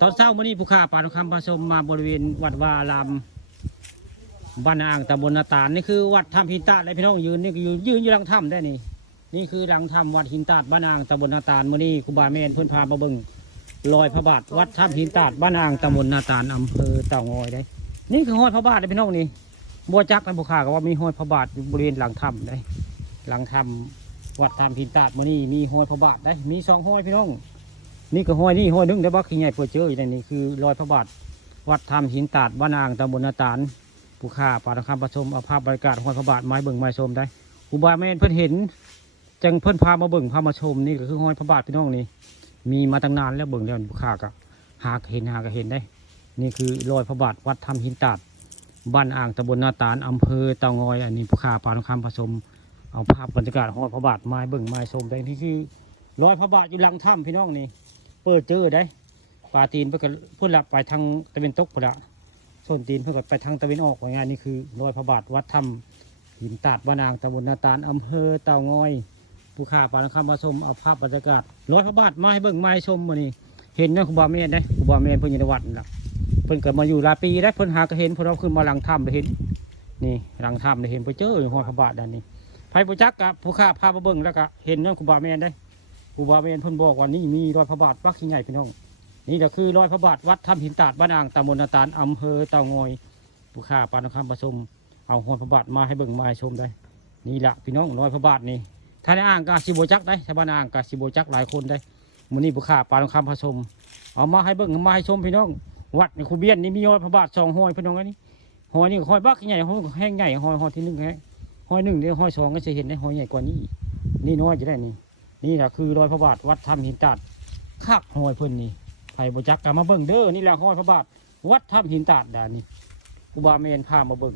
ตอนเช้ามื้อนี้ผู้ค้าปลาทองคำผสมมาบริเวณวัดวาอารามบ้านอ่างตำบลนาตาลนี่คือวัดถ้ำหินตาดเลยพี่น้องยืนนี่ก็ยืนอยู่หลังถ้ำได้นี่นี่คือหลังถ้ำวัดหินตาดบ้านอ่างตำบลนาตาลมื้อนี้ครูบาแม่นเพิ่นพามาเบิ่งรอยพระบาทวัดถ้ำหินตาดบ้านอ่างตำบลนาตาลอำเภอเต่างอยได้นี่คือห้อยพระบาทเลยพี่น้องนี่บัวจักนะผู้ค้าก็ว่ามีห้อยพระบาทอยู่บริเวณหลังถ้ำได้หลังถ้ำวัดถ้ำหินตาดมื้อนี้มีห้อยพระบาทได้มี2ห้อยพี่น้อง นี่ก็ห้อยนี่ห้อยนึงได้บักขี้ใหญ่เพื่อเจออยู่ในนี้คือรอยพระบาทวัดถ้ำหินตาดบ้านอ่างตำบลนาตาลผู้ค้าปลาทองคำผสมเอาภาพบรรยากาศห้อยพระบาทไม้เบิ่งไม้ชมได้อุบาแม่นเพิ่นเห็นจังเพิ่นพามาเบิ่งพามาชมนี่ก็คือห้อยพระบาทพี่น้องนี่มีมาตั้งนานแล้วเบิ่งแล้วผู้ค้าก็หาเห็นได้นี่คือรอยพระบาทวัดถ้ำหินตาดบ้านอ่างตำบลนาตาลอำเภอเต่างอยอันนี้ผู้ค้าปลาทองคำผสมเอาภาพบรรยากาศห้อยพระบาทไม้เบิ่งไม้ชมได้นี่คือรอยพระบาทอยู่หลังถ้ำพี่น้องนี่เปิดเจอได้ปลาตีนเพื่อพุ่นละไปทางตะวันตกพุ่นละส่วนตีนเพื่อไปทางตะวันออกว่างานนี่คือรอยพระบาทวัดถ้ำหินตาดบ้านอ่างตำบลนาตาลอำเภอเต่างอยผู้ค้าปลาทองคำผสมเอาภาพบรรยากาศรอยพระบาทมาให้เบิ่งมาให้ชมวันนี้เห็นนะครูบาเมนได้ครูบาเมนเพิ่นอยู่ในวัดนั่นล่ะเพิ่นเกิดมาอยู่หลายปีได้เพิ่นหาก็เห็นเพิ่นเอาขึ้นมาหลังถ้ำไปเห็นนี่หลังถ้ำได้เห็นไปเจอรอยพระบาทด้านนี้ไผบ่จักกับผู้ค้าพามาเบิ่งแล้วก็เห็นนะครูบาเมนได้ครูบาเมนเพิ่นบอกว่านี่มีรอยพระบาทปักขี้ใหญ่พี่น้องนี่ก็คือรอยพระบาทวัดถ้ำหินตาดบ้านอ่างตำบลนาตาลอำเภอเต่างอยผู้ค้าปลาทองคำผสมเอารอยพระบาทมาให้เบิ่งมาให้ชมได้นี่ละพี่น้องรอยพระบาทนี่ถ้าในอ่างกาซิโบจักได้ชาวบ้านอ่างกาซิโบจักหลายคนได้มื้อนี้ผู้ค้าปลาทองคำผสมเอามาให้เบิ่งมาให้ชมพี่น้องวัดในคูเบียนนี่มีรอยพระบาท2ห้อยพี่น้องอันนี้ห้อยนี่ห้อยบักใหญ่ห้อยแห้งใหญ่ห้อยที่1แห้งห้อย1เดี๋ยวห้อย2ก็จะเห็นได้ห้อยใหญ่กว่านี้นี่น้อยจะได้นี่นี่แหละคือรอยพระบาทวัดถ้ำหินตาดคักห้อยเพิ่นนี่ไผ่บจักกามาเบิ่งเด้อนี่แหละห้อยพระบาทวัดถ้ำหินตาดด่านนี้อุบาเมนพามาเบิ่ง